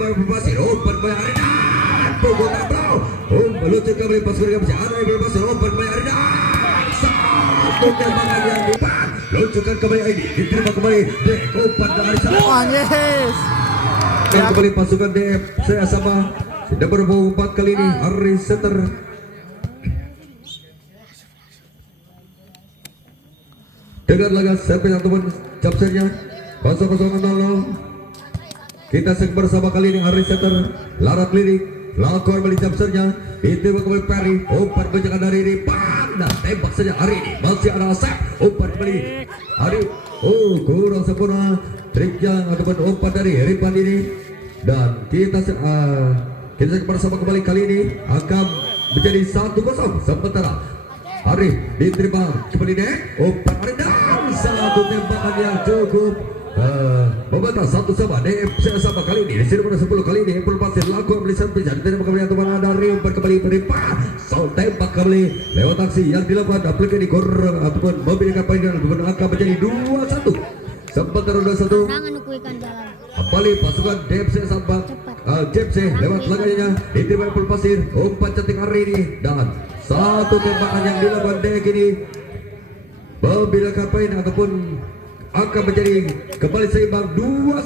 Pasir open by Aridan Pogo Tablau meluncur kembali pasukan Gabus ada yang pasir open by Aridan satu tembakan yang dipan luncurkan kembali ini diterima kembali Deko pada Arisan yes. dan kembali pasukan DF saya sama sudah berbau 4 kali ini Ari Setter dengan laga servis teman capsernya 0-0 kita sek bersama kali ini Ari Setter larat lirik lakukan beli capsernya diterima kembali Perry umpan benjakan dari Ripan dan tembak saja hari ini masih ada Asep umpan kembali Ari kurang sempurna triknya ataupun umpan dari Ripan ini dan kita sek bersama kembali kali ini akan menjadi 1-0 sementara Ari diterima kembali deh umpan Ari dan satu tembakan yang cukup membatas 1-1 DFC sama kali ini disini pada 10 kali ini Pasir lakukan beli servis dan tidak kembali teman dari umpan kembali beripa soal tembak kembali lewat aksi yang dilakukan aplikasi di korner ataupun memberikan poin dan akan menjadi 2-1 sementara 2-1 kembali pasukan DFC sama DFC lewat laganya diterima Pasir umpan cantik hari ini dan satu tembakan yang dilakukan Dek ini memberikan poin ataupun akan menjadi kembali seimbang 2-2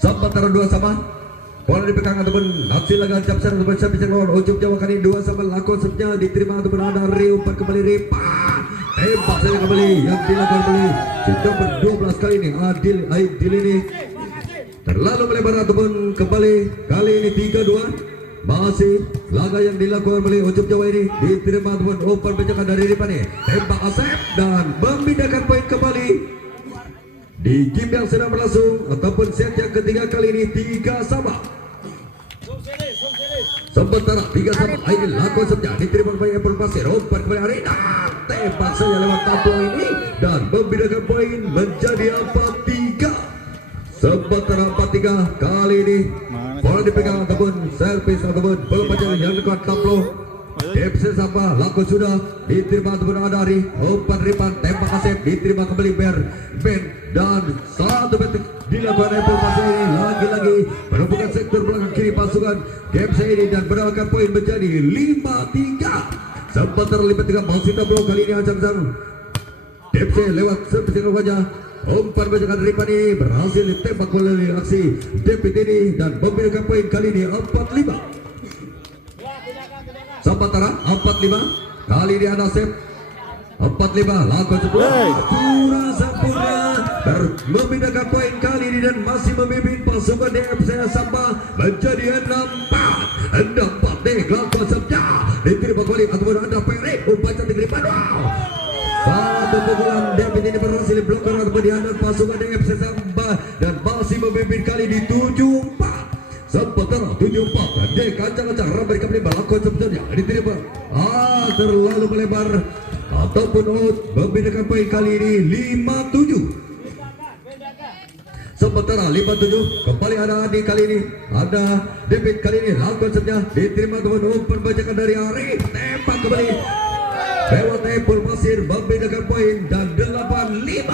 sementara 2-2 bola dipegang ataupun hasil laga capser ataupun servis yang lawan ujung Jawa kali 2-2 lakukan sebenarnya diterima ataupun ada umpan kembali Ripa tembak saja kembali yang dilakukan kembali sudah ber-12 kali ini Adil ini terlalu melebar ataupun kembali kali ini 3-2 masih laga yang dilakukan oleh Ujung Jawa ini diterima teman umpan benjakan dari Ripani tembak Asep dan memindahkan poin kembali di game yang sedang berlangsung ataupun set yang ketiga kali ini 3-3 sementara 3-3 ini lakukan saja diterima oleh Apple Pasir umpan kembali Arena tembak saja lewat tampil ini dan memindahkan poin menjadi 4-3 sementara 4-3 kali ini bola dipegang ataupun servis ataupun belum baca yang dekat tablo DFC Sapa lakukan sudah diterima ataupun ada Ari umpan Ripan tembak Asep diterima kembali Ben dan satu betik dilakukan Apple Pasir ini lagi-lagi merupakan sektor belakang kiri pasukan DFC ini dan berakan poin menjadi 5-3 sementara 5-3 masih tablo kali ini ancang-ancang DFC lewat servis yang wajah umpan benjakan Ripan ini berhasil ditembak oleh aksi David ini dan memberikan poin kali ini 4-5 sementara 4-5 kali ini ada Asep 4-5 lakukan kurang sempurna memindahkan poin kali ini dan masih memimpin pasukan DFC Samba menjadi 6-4 deh lakukan saja diterima kembali ataupun ada Pere umpan cantik Ripan satu pukulan David ini berhasil diblokir ataupun dihantar pasukan DFC Samba dan masih memimpin kali di 7-4 sementara 7-4 Dek kancang-kancang ramai kembali melakukan sebetulnya diterima terlalu melebar ataupun out membedakan poin kali ini 5-7 sementara 5-7 kembali ada Adi kali ini ada David kali ini lakukan sebetulnya diterima teman umpan bacakan dari Ari tembak kembali lewat Apple Pasir membedakan poin dan 8-5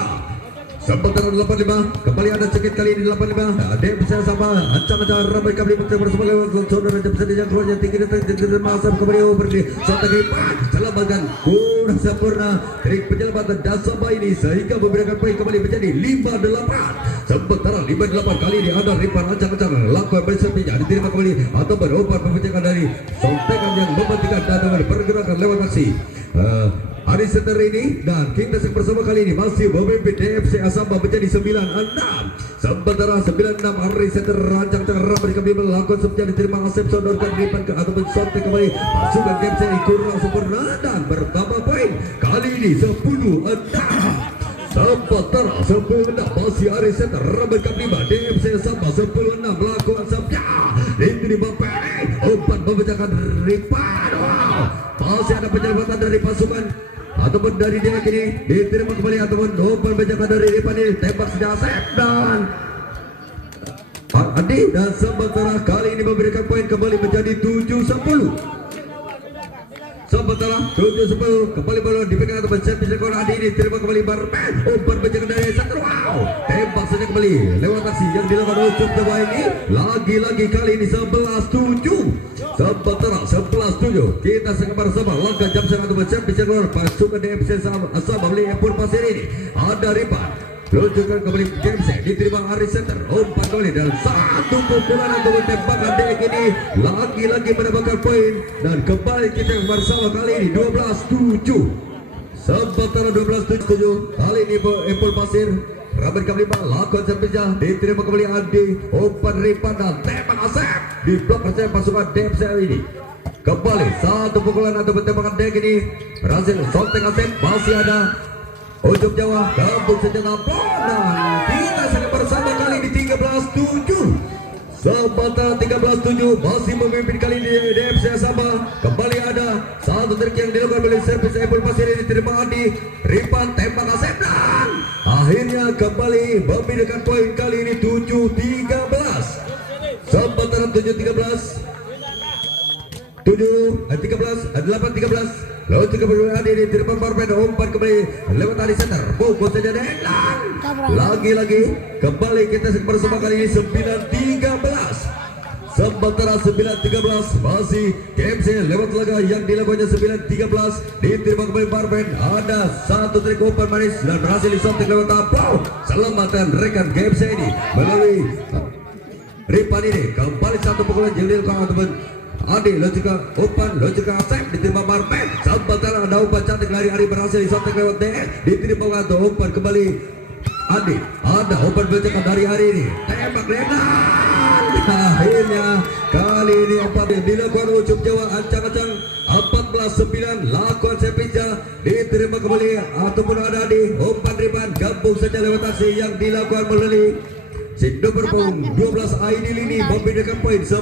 sementara 8-5 kembali ada cekit kali ini 8-5 ada bisa sama ancang-ancang ramai kembali bersama lewat saudara bisa dijang keluarnya tinggi dan masam kembali berdiri satu Ripan selamatkan kurang sempurna trik penyelamatan dan Samba ini sehingga memberikan poin kembali menjadi 5-8 sementara 5-8 kali ini ada Ripan ancang-ancang lakukan bersepinya diterima kembali atau berubah pemecahkan dari sontekan yang mematikan dan pergerakan lewat aksi Ari Setter ini dan kita bersama kali ini masih memimpin DFC Asamba menjadi 9-6 sementara 9-6 Ari Setter rancang cara mereka melakukan sebenarnya diterima Asep sodorkan Ripan ke ataupun sontek kembali pasukan DFC kurang sempurna dan bertambah poin kali ini 10-6 sementara 10-6 masih Ari Setter mereka 5 DFC Asamba 10-6 melakukan sebenarnya diterima Pere umpan memecahkan Ripan masih ada penyelamatan dari pasukan ataupun dari dia kini diterima kembali ataupun umpan benjakan dari Ripan ini tembak sudah Asep dan Adi dan sementara kali ini memberikan poin kembali menjadi 7-10 sementara 7-10 kembali bola dipegang atau mencet bisa kau Adi ini terima kembali Barman umpan penjaga dari center. Wow, tembak saja kembali lewat aksi yang dilakukan Ucup Jawa ini. Lagi-lagi kali ini 11-7 sementara 11-7 kita sekamar sama langkah jam sangat mencet bisa keluar pasukan DMC Sabah beli Epur Pasir ini. Ada Ripan luncurkan kembali DMC diterima Aris Center umpan kembali dan satu pukulan untuk tembakan Dek ini lagi-lagi mendapatkan poin dan kembali kita bersama kali ini 12-7 sementara 12-7 kali ini Epur Pasir Ramen kembali lakukan servisnya diterima kembali Andi umpan Ripan dan tembak Asep di blok percaya pasukan DMC ini. Kembali satu pukulan atau tembakan Dek ini berhasil sontek Asep masih ada Ucup Jawa gabung senjata dan kita sangat bersama kali ini 13-7 sementara 13-7 masih memimpin kali ini DMC Sabah. Kembali ada satu trik yang dilakukan oleh servis Epul Pasir ini diterima Adi Ripan tembak Asep dan akhirnya kembali membedakan poin kali ini 7-13 sementara 7-13 8-13 lalu 30 Adi ini terima Barben umpan kembali lewat Adi Center pukul saja Deklan lagi-lagi kembali kita bersama kali ini 9-13 sementara 9-13 masih KMC lewat laga yang dilakukannya 9-13 diterima kembali Barben ada satu trik umpan manis dan berhasil disontek lewat tapau selamatan rekan KMC ini melalui Ripan ini kembali satu pukulan yang dilakukan teman Adi lojika umpan lojika Asep diterima Barben sementara ada umpan cantik lari Adi berhasil disontek lewat DS diterima waktu umpan kembali Adi ada umpan berjalan dari hari ini tembak Renan akhirnya kali ini umpan dilakukan Ucup Jawa ancang-ancang 14-9 lakukan servisnya diterima kembali ataupun ada di umpan Ripan gabung saja lewat aksi yang dilakukan melalui Sindo berpung 12 Aidil ini membedakan poin 10-14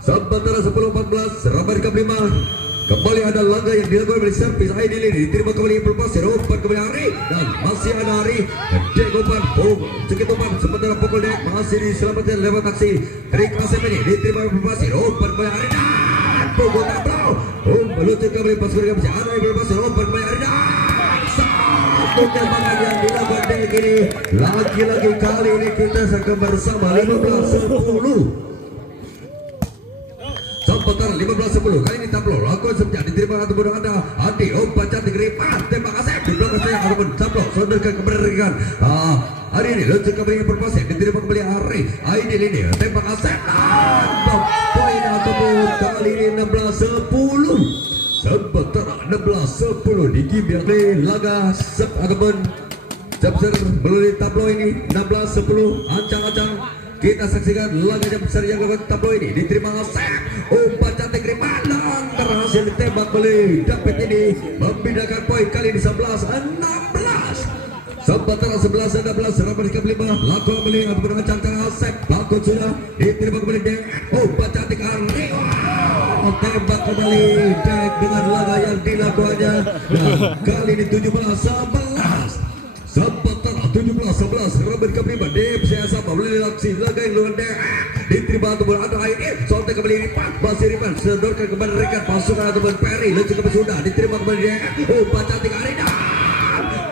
sementara 10-14 Rabar ke-5 kembali ada laga yang dilakukan oleh servis Aidil ini diterima kembali Pelpasir umpan kembali Ari dan masih ada Ari Dek umpan sedikit umpan sementara pukul Dek masih diselamatkan lewat aksi trik Asep ini diterima Pelpasir umpan kembali Ari dan pukul tablau meluncur kembali pasukan masih ada Pelpasir umpan kembali Ari dan tembakan yang dilakukan Dek ini lagi-lagi kali ini kita akan bersama 15-10 sementara 15-10 kali ini tablo lakukan semenjak diterima atau mudah ada Adi umpan cantik Ripan tembak Asep di belakang saya ataupun tablo sonderkan kepada rekan hari ini luncur kembali yang berpasir diterima kembali Ari Aidil ini tembak Asep dan poin ataupun kali ini 16-10 sementara 16-10 dikibiak oleh laga ataupun Japser melalui tablo ini 16-10 ancang-ancang kita saksikan laga Japser yang lakukan tablo ini diterima Asep umpan cantik Ripan dan berhasil ditembak oleh David ini membedakan poin kali ini 11-16 sementara 11-16 Ramadhan ke-5 lakukan kembali ataupun ancang-ancang Asep lakukan sudah diterima kembali Dek umpan cantik Ari tembak kembali Dek dengan laga yang dilakukannya dan kali ini 17-11 sementara 17-11 Ramadhan ke-5 DMC Sabah melalui aksi laga yang luar Dek diterima ataupun ada ini sontek kembali Ripan masih Ripan sedorkan kembali rekan pasukan ataupun Perry lucu kembali sudah diterima kembali Dek umpan cantik Arina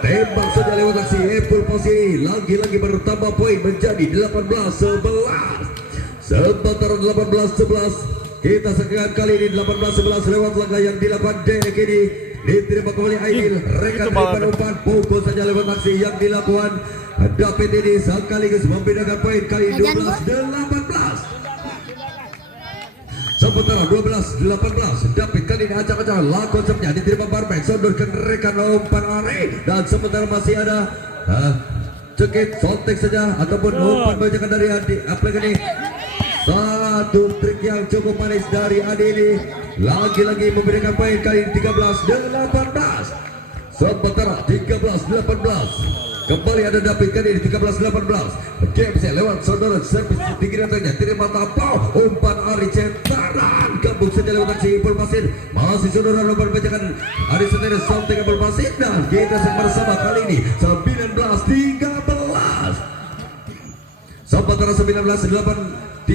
tembak saja lewat aksi Epul Pasir lagi-lagi bertambah poin menjadi 18-11 sementara 18-11 kita sekian kali ini 18-11 lewat laga yang dilakukan Dek ini diterima kembali Aidil rekan Ripan umpan pukul saja lewat aksi yang dilakukan David ini sekaligus membedakan poin kali 12-18 sementara 12-18 David kali ini acak-acak lakukan konsepnya diterima Barben sondorkan rekan umpan Ari dan sementara masih ada cekit sontek saja ataupun umpan bajakan dari Adi apalagi ini satu trik yang cukup manis dari Adi ini lagi-lagi memberikan poin kali ini 13-18 sementara 13-18 kembali ada David kali ini 13-18 dia bisa lewat saudara servis tinggi datangnya terima tapau umpan Ari centang gabung saja lewat aksi Epul Pasir masih saudara nomor bacakan Ari Sendiri sampai Epul Pasir dan kita bersama kali ini 19-13 Sementara 19-8-13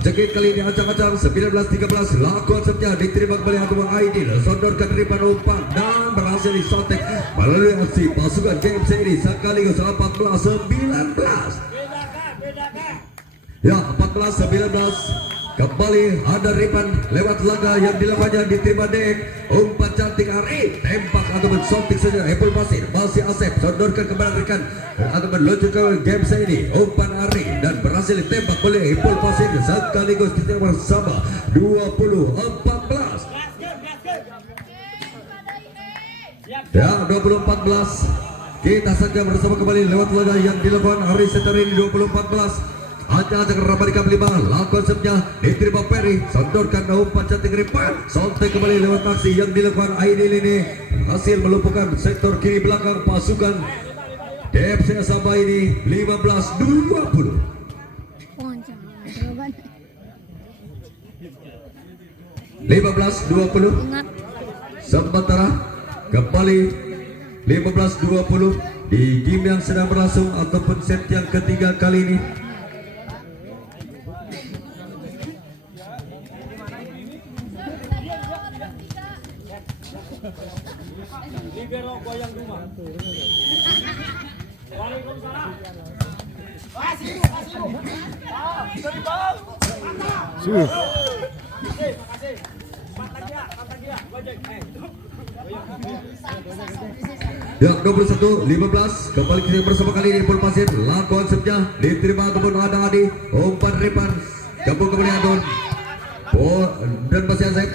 Jekit kali ini acang-acang 19-13 lakukan saja diterima kembali Atubang Aidil sodorkan dari umpan dan berhasil disontek melalui aksi pasukan GMC ini sekaligus 14-19 ya 14-19 kembali ada Ripan lewat laga yang dilakukannya diterima Dek umpan cantik Ari tembak ataupun sontik saja Epul Pasir masih Asep sodorkan kembali rekan ataupun lucu ke GMC ini umpan Ari dan berhasil ditembak oleh Epul Pasir sekaligus kita bersama 20-14 ya 20-14 kita saja bersama kembali lewat laga yang dilakukan hari setelah ini 20-14 acak-acak Ramadika 5 lakukan sebnya diterima Peri sodorkan umpan cantik Ripan sontek kembali lewat aksi yang dilakukan Aidil ini hasil melumpuhkan sektor kiri belakang pasukan DFC Sabah ini 15-20 15-20 sementara kembali 15-20 di game yang sedang berlangsung ataupun set yang ketiga kali ini. Libero goyang rumah. Waalaikumsalam. Kasih. Sorry bang. Makasih. Ya 21-15 kembali kita bersama kali ini Epul Pasir lakukan sebnya diterima ataupun ada Adi umpan Ripan gabung kembali Adon dan masih Asep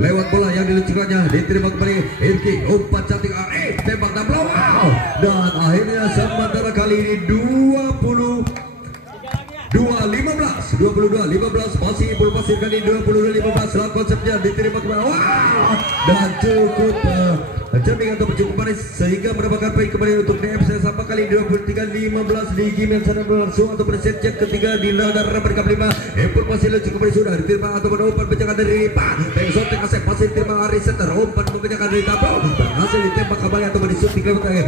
lewat bola yang diluncurkannya diterima kembali Irki umpan cantik tembak dan wow dan akhirnya sementara kali ini 22-15 masih Epul Pasir kali 22-15 lakukan sebnya diterima kembali wow dan cukup Jamming atau cukup manis sehingga mendapatkan poin kembali untuk DFC sampai kali 23-15 di game yang sedang berlangsung atau set yang ketiga di laga Ramadika 5 Epul Pasir cukup kembali sudah diterima atau umpan pencegahan dari Ripan Sotek Asep masih diterima Ari Setter umpan pencegahan dari Tabau berhasil ditembak kembali atau disuntik ke belakang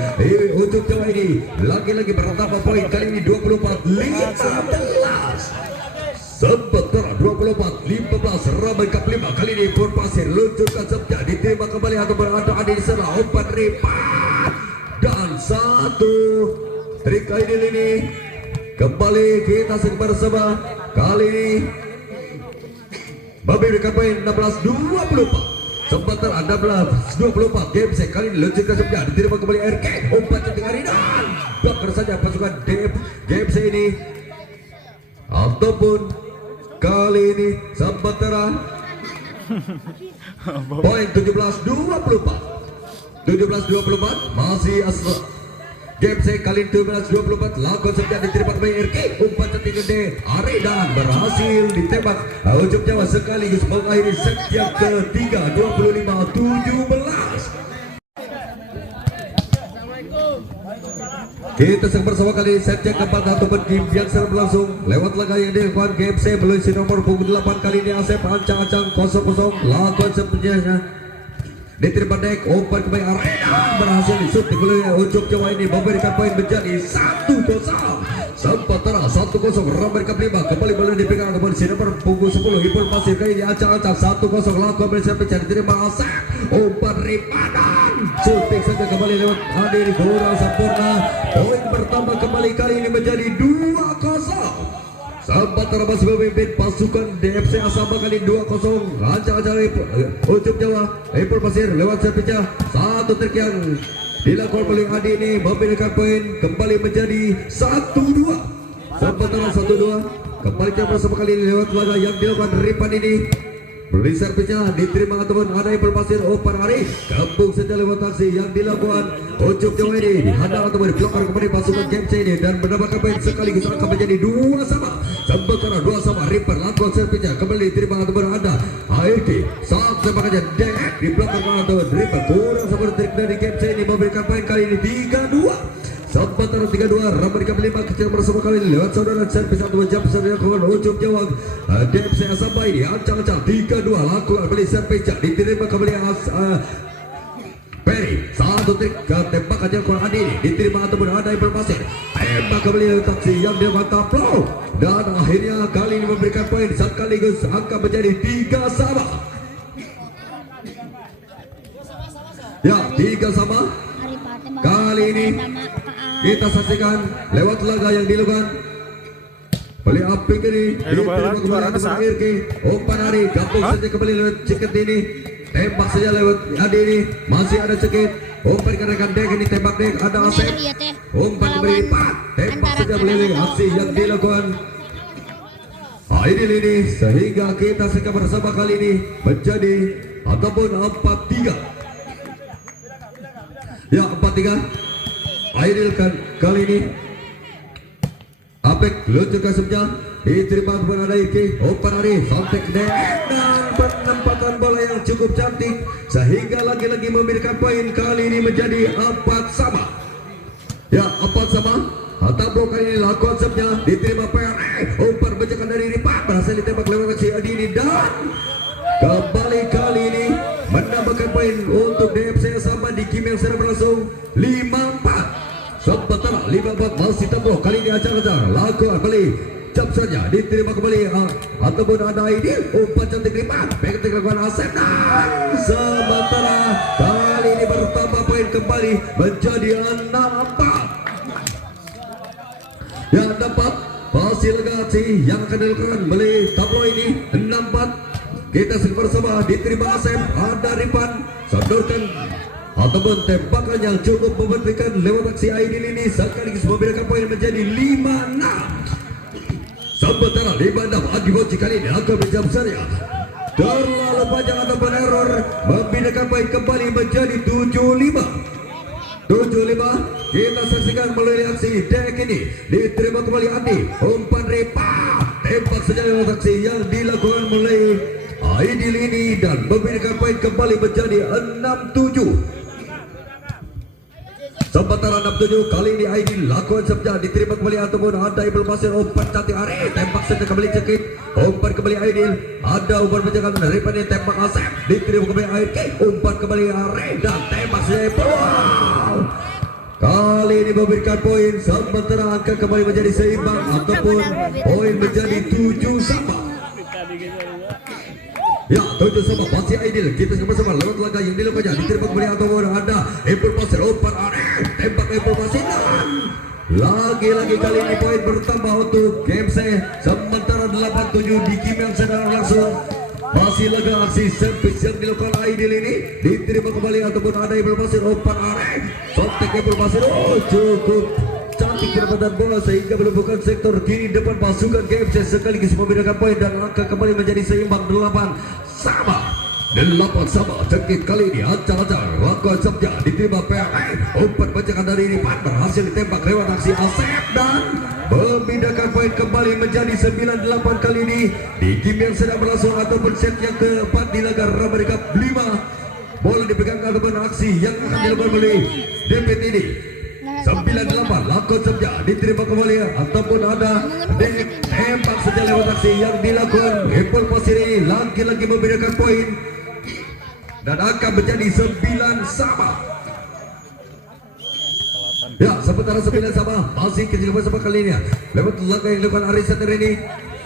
untuk Jawa ini lagi-lagi bertambah poin kali ini 24-15 sementara 24-15 Ramadika 5 kali ini Epul Pasir luncurkan sebja diterima kembali atau berada di sana umpan Ripan dan satu trik Aidil ini kembali kita bersama kali ini memberikan poin 16-24 sementara 16-24 game set kali ini luncurkan sebja diterima kembali RK umpan cantik Aridan blocker saja pasukan GMC ini ataupun kali ini sementara poin 17-24 masih asal GMC kali 17-24 lakukan sebja diterima kembali RK umpan cantik gede Aridan berhasil ditembak ujung Jawa sekaligus mengakhiri set yang ketiga 25-17 kita sedang bersama kali set yang keempat ataupun game yang sedang berlangsung lewat laga yang dilakukan GMC melalui nomor punggung 8 kali ini Asep ancang-ancang 0-0 lakukan sebjanya diterima Dek umpan kembali Arena berhasil disuntik oleh ujung Jawa ini memberikan poin menjadi 1-0 sementara 1-0 Ramadika 5 kembali boleh dipegang ataupun si nomor punggung 10 Epul Pasir kali ini ancang-ancang 1-0 lakukan bersiap diterima Asep umpan Ripanan suntik saja kembali lewat hadir kurang sempurna poin bertambah kembali kali ini menjadi 2-0 sementara masih memimpin pasukan DFC Asaba kali 2-0 ancang-ancang ujung Jawa Epul Pasir lewat servisnya satu trik yang dilakukan oleh Adi ini memberikan poin kembali menjadi 1-2 sementara 1-2 kembali kita bersama kali ini lewat laga yang dilakukan Ripan ini beri servisnya diterima ataupun ada Epul Pasir umpan Ari gabung saja lewat aksi yang dilakukan ujung Jawa ini dihadang ataupun diblokar kembali pasukan GMC ini dan mendapatkan poin sekaligus akan menjadi 2 sama sementara 2 sama Ripan lakukan servisnya kembali diterima ataupun ada ARD saat sepakannya Dek diblokar ataupun Ripan kurang seperti trik dari GMC ini memberikan poin kali ini 3-2 sementara 3-2 Ramadika 5 kecil bersama kali ini lewat saudara servis atau jam saudara kawan ujung Jawa DFC Asaba ini ancang-ancang 3-2 lakukan kembali servis diterima kembali Peri saat Satu trik tembak aja kurang Adi diterima ataupun ada yang berpasir. Tembak kembali taksi yang dia mantap flow. Dan akhirnya kali ini memberikan poin sekaligus angka menjadi 3 sama. Ya 3 sama. Kali ini kita saksikan lewat laga yang dilakukan oleh Apik ini. Diterima kembali ataupun Irki. Umpan Adi gabung saja kembali lewat Ceket ini. Tembak saja lewat Adi ini. Masih ada Ceket. Umpan ke rekan Dek ini tembak Dek ada Asep. Umpan kembali Pak. Tembak saja meleleh aksi yang dilakukan Aidil ini sehingga kita sekarang bersama kali ini menjadi ataupun 4-3. Ya 4-3. Aidil kan kali ini Apik luncurkan sebenarnya diterima kepada Iki. Umpan Ari sontek dan penempatan bola yang cukup cantik sehingga lagi-lagi memberikan poin kali ini menjadi 4 sama. Ya 4 sama. Hantam blok kali ini lakukan konsepnya diterima PR. Umpan bejakan dari Ripat berhasil ditembak lewat aksi Adi ini dan kembali kali ini menambahkan poin untuk DFC sama di game yang secara berlangsung 5-4. Sementara 5-4 masih tempoh kali ini acak-acak lakukan kembali jab saja diterima kembali ataupun ada Aidil. Umpan cantik Ripat pengetik lakukan Asep dan sementara kali ini bertambah poin kembali menjadi 6-4. Yang dapat hasil aksi yang akan dilakukan oleh tablo ini 6-4. Kita bersama diterima Asep ada Ripan sodorkan ataupun tembakan yang cukup memberikan lewat aksi Aidil ini sekaligus memberikan poin menjadi 5-6. Sementara 5-6 Adi kali ini akan berjam saja terlalu panjang ataupun error membedakan poin kembali menjadi 7-5. 7-5 kita saksikan melalui aksi Dek ini diterima kembali Andi. Umpan Ripat tembak saja lewat aksi yang dilakukan oleh Aidil ini dan memberikan poin kembali menjadi 6-7. Sementara 6-7 kali ini Aidil lakukan saja diterima kembali ataupun ada yang belum masuk. Umpan cantik Ari tembak saja kembali Cekit. Umpan kembali Aidil ada umpan penjagaan dari Pani tembak Asep diterima kembali Aidil. Umpan kembali Ari dan tembak saja wow. Kali ini memberikan poin sementara angka kembali menjadi seimbang ataupun poin menjadi 7 sama. Ya 7 sama masih Aidil. Kita sama-sama lewat laga yang dilakukannya diterima kembali ataupun ada impul pasir umpan Ari tembak impul pasir dan lagi-lagi kali ini poin bertambah untuk GMC sementara 8-7 di game yang sedang langsung. Masih laga aksi servis yang dilakukan Aidil ini diterima kembali ataupun ada yang berpasir umpan Arek sontek yang berpasir cukup cantik pendapatan bola sehingga menemukan sektor kiri depan pasukan GMC sekaligus membedakan poin dan angka kembali menjadi seimbang 8 sama. 8 sama Cekit kali ini acak-acak lakukan sabja diterima PRN umpan bacakan dari Ripat berhasil ditembak lewat aksi Asep dan membedakan poin kembali menjadi 9-8 kali ini di game yang sedang berlangsung ataupun set yang keempat di laga Rubber Cup 5. Bola dipegang ataupun aksi yang akan dilakukan oleh DPT ini 9-8 lakukan sabja diterima kembali ataupun ada tembak saja lewat aksi yang dilakukan Impul Pasir ini lagi-lagi membedakan poin dan akan menjadi 9 sama. Ya, sementara 9 sama masih kita bersama kali ini lewat laga yang dilakukan Aris Sater ini.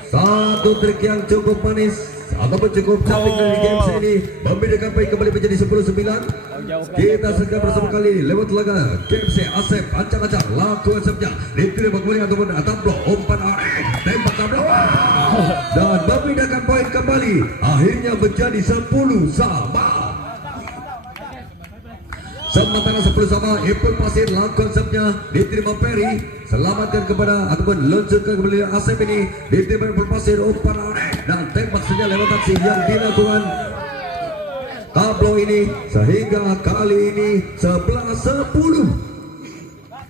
Satu trik yang cukup manis ataupun cukup cantik dari game ini membedakan poin kembali menjadi 10-9. Kita sedang bersama kali ini lewat laga GMC Asep acak-acak lakukan sabja diterima kembali ataupun tablo umpan Arek tembak tablo dan membedakan poin kembali akhirnya menjadi 10 sama. Sementara 10 sama Impul Pasir lakukan sabnya diterima Peri selamatkan kepada ataupun luncurkan kembali Asep ini diterima Impul Pasir umpan Arek dan tembak saja lewat aksi yang dilakukan tablo ini sehingga kali ini 11-10.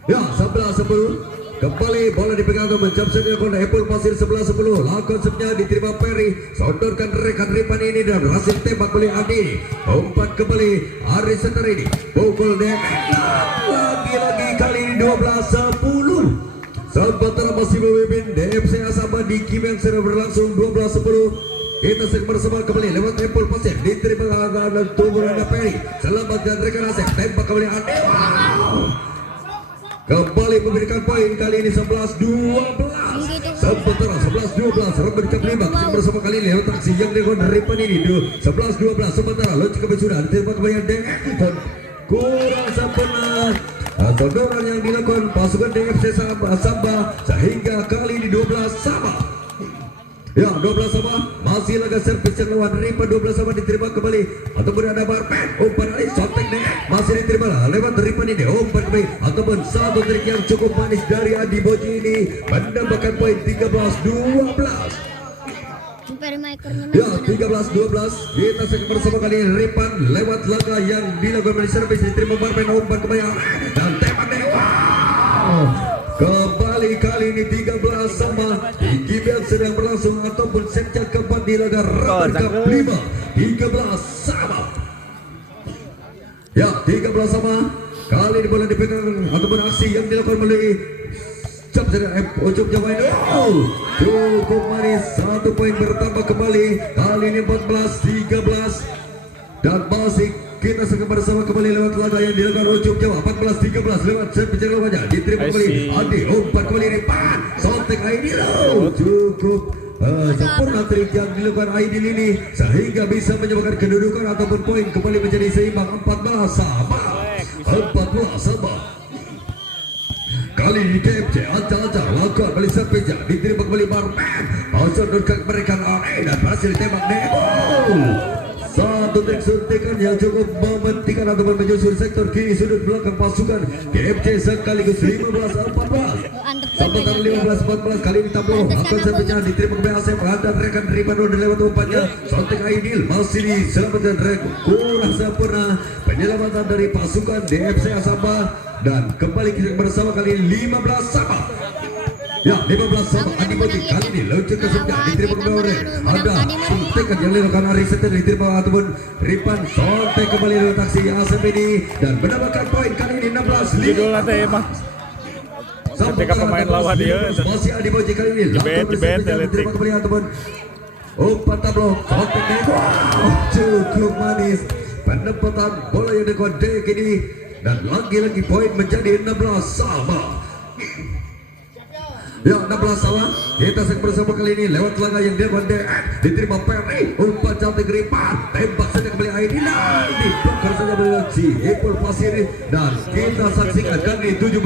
Ya 11-10 kembali bola dipegang untuk menjam saja oleh Impul Pasir 11-10 lakukan sabnya diterima Peri sodorkan rekan Ripan ini dan berhasil tembak oleh Adi. Umpan kembali Aris Seter ini pukul dek lagi-lagi kali ini 12-10. Sementara masih memimpin DFC Asaba di game yang sedang berlangsung 12-10. Kita segera bersama kembali lewat tempul pasir diterima dan tubuh Anda Peri. Selamat dan rekan Asep tembak kembali Ade. Kembali memberikan poin kali ini 11-12. Sementara 11-12 Robert Kaplima bersama kali ini lewat aksi yang dilakukan dari Pan ini 11-12. Sementara loncat kembali sudah diterima kembali Ade dan kurang sempurna. Tendangan yang dilakukan pasukan DFC Samba sehingga kali ini 12 sama. Ya 12 sama masih laga servis yang lawan Ripan 12 sama diterima kembali ataupun ada Barpen umpan Ali sontek nih masih diterima lewat Ripan ini umpan kembali ataupun satu trik yang cukup manis dari Adi Boji ini menambahkan poin 13-12. Ya 13-12 kita segera bersama kali ini Ripan lewat laga yang dilakukan oleh servis diterima Barpen umpan kembali dan tembak nih. Kembali kali ini 13 sama di game yang sedang berlangsung ataupun set yang keempat di laga Rubber Cup 5 13 sama. Ya 13 sama kali ini bola dipegang ataupun aksi yang dilakukan oleh Capser ujung Jawa ini cukup manis, 1 poin bertambah kembali kali ini 14-13 dan masih kita segera bersama kembali lewat laga yang dilakukan ujung Jawa 14-13 lewat set bicara lawannya diterima kembali Adi umpan kembali Ripan sontek Aidil cukup sempurna trik yang dilakukan Aidil ini sehingga bisa menyebabkan kedudukan ataupun poin kembali menjadi seimbang 14 sama. Kali ini KFC acak-acak lakukan kembali serpija diterima kembali Barman langsung memberikan arena dan berhasil tembak Nebo. Satu trik suntikan yang cukup mementingkan ataupun menyusur sektor kiri sudut belakang pasukan KFC sekaligus 15-14. Sementara 15-14 kali ini tablo akan serpinya diterima kembali Asep dan rekan Riban udah lewat umpannya sontek Aidil masih diselamatkan kurang sempurna penyelamatan dari pasukan DFC Asamba dan kembali kita bersama kali ini 15 sama. Ya 15 sama Adi Boji kali ini loncat ke sebelah diterima kembali oleh ada suntikan yang dilakukan Ariset dan diterima ataupun Ripan sontek kembali lewat aksi Asep ini dan mendapatkan poin kali ini 16-5. Judul nanti emang ketika pemain lawan dia masih Adi Boji kali ini jebet elektrik kembali ataupun umpan tablo sontek cukup manis penempatan bola yang dilakukan Dek ini dan lagi-lagi poin menjadi 16 sama. Ya 16 sama kita segera bersama kali ini lewat laga yang dilakukan DN diterima Perry umpan cantik Ripan tembak saja kembali Aidina dibakar saja oleh si Ipul Pasir dan kita saksikan kali 17-16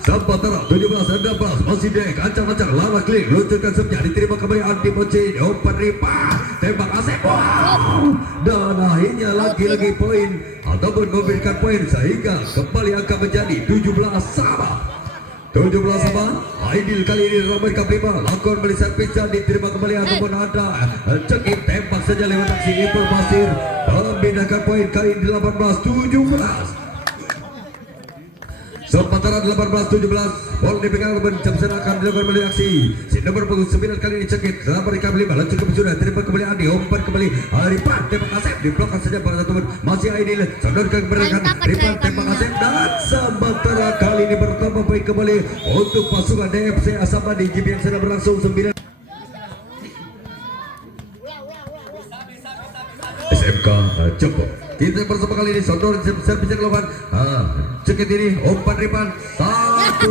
sementara 17-16 masih Dek ancang-ancang lama klik luncurkan sebenarnya diterima kembali Adi Boci umpan Ripan tembak Asep dan akhirnya lagi-lagi poin ataupun memberikan poin sehingga kembali akan menjadi 17 sama. 17 sama Aidil kali ini Robert Kaplima lakukan melihat pizza diterima kembali ataupun ada cekip tembak saja lewat aksi Ipul Pasir membedakan poin kali ini 18-17. Sementara 18-17 bola dipegang ataupun Jamsen akan dilakukan kembali aksi si nomor 9 kali ini cekip Robert Kaplima lanjut ke sudah terima kembali Adi umpan kembali Ripan tembak Asep diblokkan saja pada teman masih Aidil sodorkan memberikan Ripan tembak Asep dan sementara kali ini bertambah poin kembali untuk pasukan DFC Asamba di game yang sedang berlangsung 9 SMK Joko. Kita bersama kali ini sodor servis yang lawan cekit ini umpan Ripan satu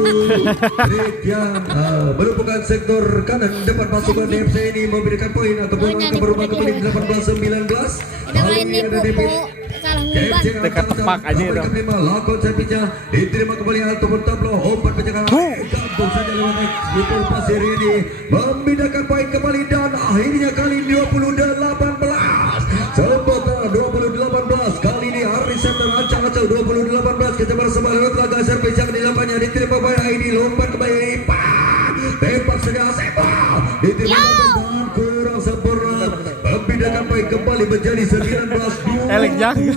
trik yang merupakan sektor kanan depan pasukan DFC ini memberikan poin ataupun angka berubah kembali 18-19 kali ini ada debit dekat tepak aja itu lakukan servisnya diterima kembali ataupun tablo umpan penjagaan kampung saja lewat Ipul Pasir ini membedakan poin kembali dan akhirnya kali 20-18 sementara 20-18 kali ini Aris Center ancang-ancang 20-18 kita bersama lewat laga servis yang dilakukannya diterima kembali Aidil umpan kembali Ripan tembak saja Asep diterima dan kurang sempurna membedakan poin kembali menjadi 19-20 elek jaga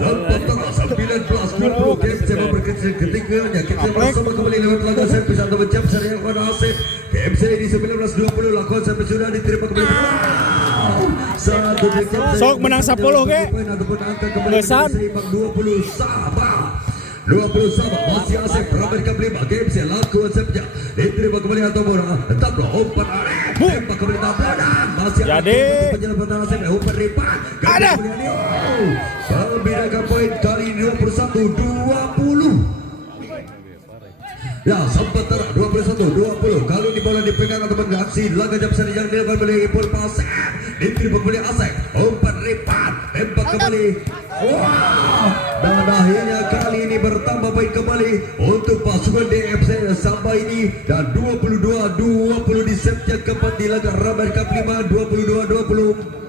sementara 19-20 game saya berkecil ketiganya kita bersama kembali lewat laga servis atau jam serial pada Asep game saya di 19-20 lakukan sampai sudah diterima kembali sok menang 10 ke ngesan 20 sama masih Asep Robert Kaplima game saya lakukan saja diterima kembali ataupun tablo umpan tembak kembali tabrakan. Masih Jadi. penjalan pertahanan saya umpan Ripan. Ada. Memberikan poin kali ini 21-20. Ya, sempat terang 21-20. Kali ini bola dipegang ataupun aksi laga Japsari yang dilakukan oleh Ipul Pasir. Diterima kembali Asep. Umpan Ripan. Tembak kembali. Wow. Dan akhirnya kali ini bertambah poin kembali untuk pasukan DFC sampai ini. Dan 22-20 di set yang keempat di laga Rabar Cup 5. 22-20.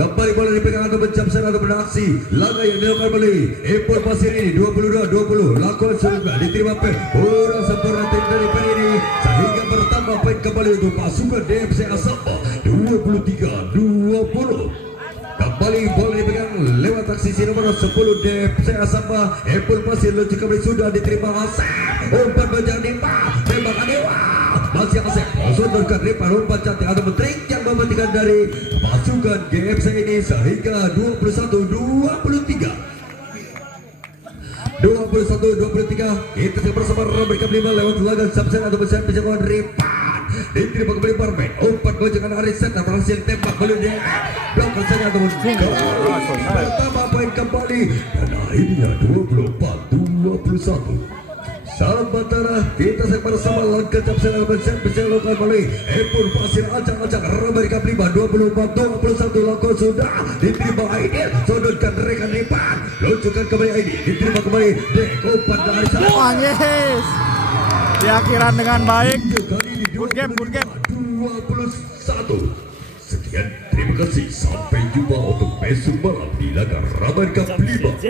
Kembali bola dipegang atau Japsari atau beraksi laga yang dilakukan oleh Ipul Pasir ini 22-20. Lakukan sudah diterima poin kurang sempurna tim dari poin ini sehingga bertambah poin kembali untuk pasukan DFC Asaba 23-20. Kembali bola dipegang lewat aksi si nomor 10 DFC Asaba. Ipul Pasir lucu kembali sudah diterima Asep. Umpan menjadi tembak Adewa. Masih Asep sodorkan Ripan umpan cantik atau trik yang mematikan dari pasukan GFC ini sehingga 21-23. 21-23 kita bersama Robert Cup 5 lewat laga Sabsen atau besar penjagaan Ripan diterima kembali Barben umpan gojekan Ariset berhasil tembak kembali dia belakang saja atau pertama poin kembali dan akhirnya 24-21. Sementara kita bersama laga Japsari atau besar penjagaan kembali Ipul Pasir acak-acak Robert Cup 5 24-21 lakukan sudah diterima Aidil sodorkan rekan Ripan lucukan kembali Aidil diterima kembali Dek umpan dari sana. Wah, yes. Diakhiran dengan baik. Good game, good game. 21. Sekian, terima kasih. Sampai jumpa untuk besok malam di laga Rabar Cup 5.